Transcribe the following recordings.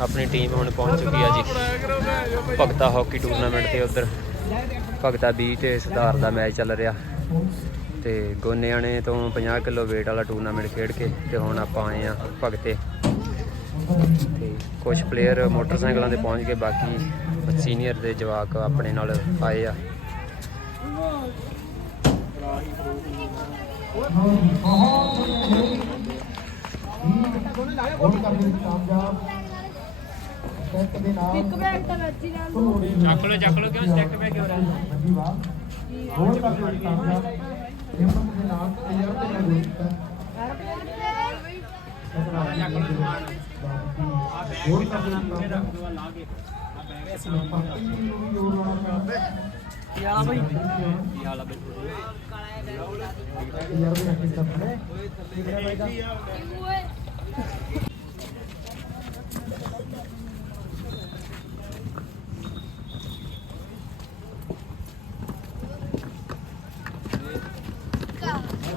ਆਪਣੀ ਟੀਮ ਹੁਣ ਪਹੁੰਚ ਚੁੱਕੀ ਆ ਜੀ ਭਗਤਾ ਹਾਕੀ ਟੂਰਨਾਮੈਂਟ ਤੇ ਉਧਰ ਭਗਤਾ ਬੀ ਤੇ ਸੁਧਾਰ ਦਾ ਮੈਚ ਚੱਲ ਰਿਹਾ ਤੇ ਗੋਨਿਆਣੇ ਤੋਂ 50 ਕਿਲੋ weight ਵਾਲਾ ਟੂਰਨਾਮੈਂਟ ਖੇਡ ਕੇ ਤੇ ਹੁਣ ਆਪਾਂ ਆਏ ਆ ਭਗਤੇ ਤੇ ਕੁਝ ਪਲੇਅਰ ਮੋਟਰਸਾਈਕਲਾਂ ਤੇ ਪਹੁੰਚ ਕੇ ਬਾਕੀ ਸੀਨੀਅਰ ਦੇ ਜਵਾਕ ਆਪਣੇ ਨਾਲ ਆਏ ਆ ਇੱਕ ਬੈਗ ਤਾਂ ਵੱਜੀ ਰਹਿੰਦਾ ਚੱਕ ਲੋ ਚੱਕ ਲੋ ਕਿਉਂ ਸਟੈਕ ਬੈਕ ਹੋ ਰਿਹਾ ਹਰ ਨੇ ਪ੍ਰਤੀ ਕਰਨ ਕਾਮਯਾਬ ਨਹੀਂ ਹੋਣ ਦਿੱਤਾ ਉਧਰ ਜਿੱਥੇ ਸਮਾਨ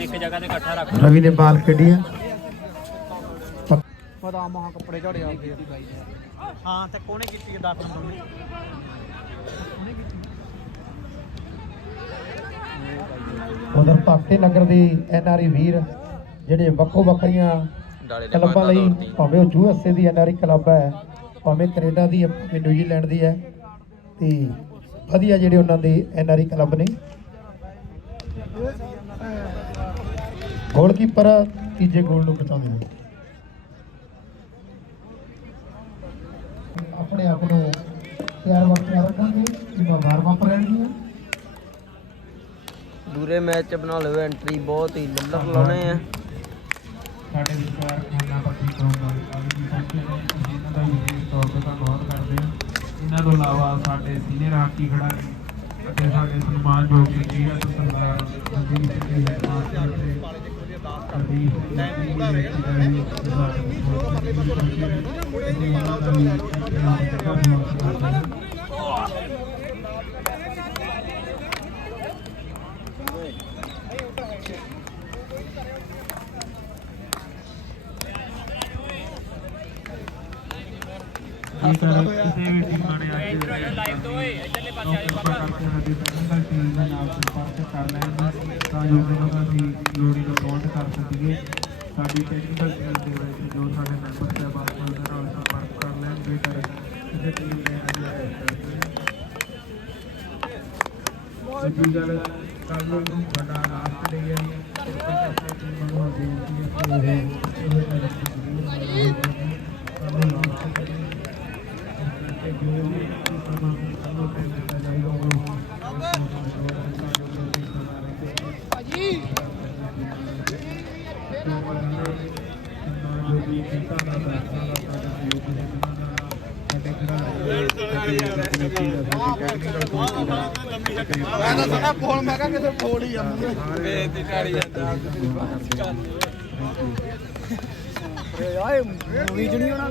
ਇੱਕ ਜਗ੍ਹਾ ਤੇ ਇਕੱਠਾ ਰੱਖ ਰਵੀ ਨੇ ਬਾਲ ਕੱਢੀ ਆ। ਪਤਾ ਮਹਾ ਕੱਪੜੇ ਝੜੇ ਆਉਂਦੇ ਆ। ਹਾਂ ਤੇ ਕੋਨੇ ਕੀਤੀ ਹੈ 10 ਨੰਬਰ ਨੇ ਉਧਰ ਭਗਤੇ ਨਗਰ ਦੇ ਐਨਆਰਈ ਵੀਰ ਜਿਹੜੇ ਵੱਖੋ ਵੱਖਰੀਆਂ ਕਲੱਬਾਂ ਲਈ ਭਾਵੇਂ ਉਹ ਯੂਐਸਏ ਦੀ ਐਨਆਰਈ ਕਲੱਬ ਹੈ ਭਾਵੇਂ ਕੈਨੇਡਾ ਦੀ ਹੈ ਭਾਵੇਂ ਨਿਊਜ਼ੀਲੈਂਡ ਦੀ ਹੈ ਤੇ ਵਧੀਆ ਜਿਹੜੇ ਉਹਨਾਂ ਦੇ ਐਨਆਰਈ ਕਲੱਬ ਨੇ। ਗੋਲਕੀਪਰ ਤੀਜੇ ਗੋਲ ਨੂੰ ਬਚਾਉਂਦੇ ਨੇ। ਆਪਣੇ ਆਪ ਨੂੰ ਤਿਆਰ ਵਰਤਿਆ ਰੱਖਾਂਗੇ ਕਿ ਵਾਰ ਵਾਰ ਰਹਿਣਗੀਆਂ। ਦੂਰੇ ਮੈਚ ਬਣਾ ਲਓ ਐਂਟਰੀ ਬਹੁਤ ਹੀ ਲੱਲਰ ਲਾਉਣੇ ਆ। ਸਾਡੇ ਵਿਚਾਰ ਖਾਨਾ ਪੱਟੀ ਤੋਂ ਇਹਨਾਂ ਤੋਂ ਇਲਾਵਾ ਸਾਡੇ ਸੀਨੀਅਰ ਹਾਕੀ ਖਿਡਾਰੀ ਅਤੇ ਸਾਡੇ ਸਨਮਾਨਯੋਗ ਜਗੀਰ ਸਰਦਾਰ ਮਨਦੀਪ ਸਿੰਘ ਹੈ ਮਾਸਟਰ ਤੇ ਅਦੀਪ ਜੇਕਰ ਕਿਸੇ ਵੀ ਟੀਮਾਂ ਨੇ ਅੱਜ ਲਾਈਵ ਤੋਂ ਇਧਰਲੇ ਪਾਸੇ ਆ ਜਾਓ ਬਾਬਾ ਟੈਕਨੀਕਲ ਟੀਮ ਦੇ ਨਾਲ ਸੰਪਰਕ ਕਰ ਲੈਣ ਤਾਂ ਜੋ ਉਹਨਾਂ ਦੀ ਲੋੜੀ ਨੂੰ ਪਹੁੰਚ ਕਰ ਸਕੀਏ ਸਾਡੀ ਟੈਕਨੀਕਲ ਟੀਮ ਦੇ ਵਿੱਚ ਜੋ ਸਾਡੇ ਮੈਂਬਰ ਉਹਨਾਂ ਦੇ ਨਾਲ ਸੰਪਰਕ ਕਰ ਲੈਣ ਜੇਕਰ ਕਿਸੇ ਟੀਮ ਨੇ ਅੱਜ ਦੂਜੀ ਗੱਲ ਕੱਲ ਨੂੰ ਵੱਡਾ ਲਾਸਟ ਡੇ ਹੈ। ਤੇ ਆਪਣੇ ਟੀਮ ਨੂੰ ਬੇਨਤੀ ਹੈ ਕਿ ਉਹ ਇਹ ਕੱਲ ਨੂੰ ਲਾਸਟ ਡੇ ਮੈਂ ਤਾਂ ਸੁਣਾ ਫੋਨ ਮੈਂ ਕਿਹਾ ਕਿਤੇ ਫੋਨ ਹੀ ਜਾਂਦੀ ਬੇਇੱਜ਼ਤੀ ਕਰੀ ਜਾਂਦਾ ਏ ਆਏ ਮੂਵੀ ਜਣੀ ਹੋਣਾ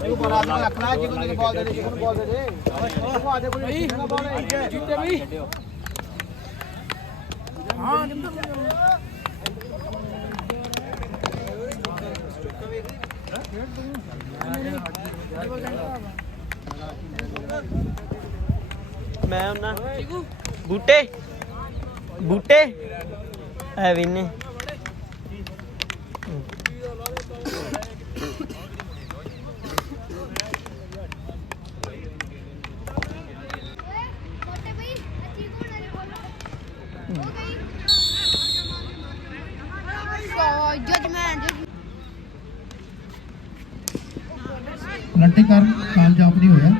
ਇਹ ਬੋਲਾ ਦੇ ਰੱਖਣਾ ਜਿਹਨੂੰ ਜਿਹਨੂੰ ਬਾਲ ਦੇ ਦੇ ਜਿਹਨੂੰ ਬਾਲ ਦੇ ਦੇ ਉਹ ਆ ਦੇ ਕੋਈ ਨਾ ਬਾਲ ਹੈ ਜਿੱਤੇ ਬਈ ਮੈਂ ਉਹਨਾਂ ਬੂਟੇ ਬੂਟੇ। ਐ ਵੀ ਨੇ ਲੰਟੇ ਕਾਰਨ ਕਾਮਯਾਬ ਨਹੀਂ ਹੋਇਆ।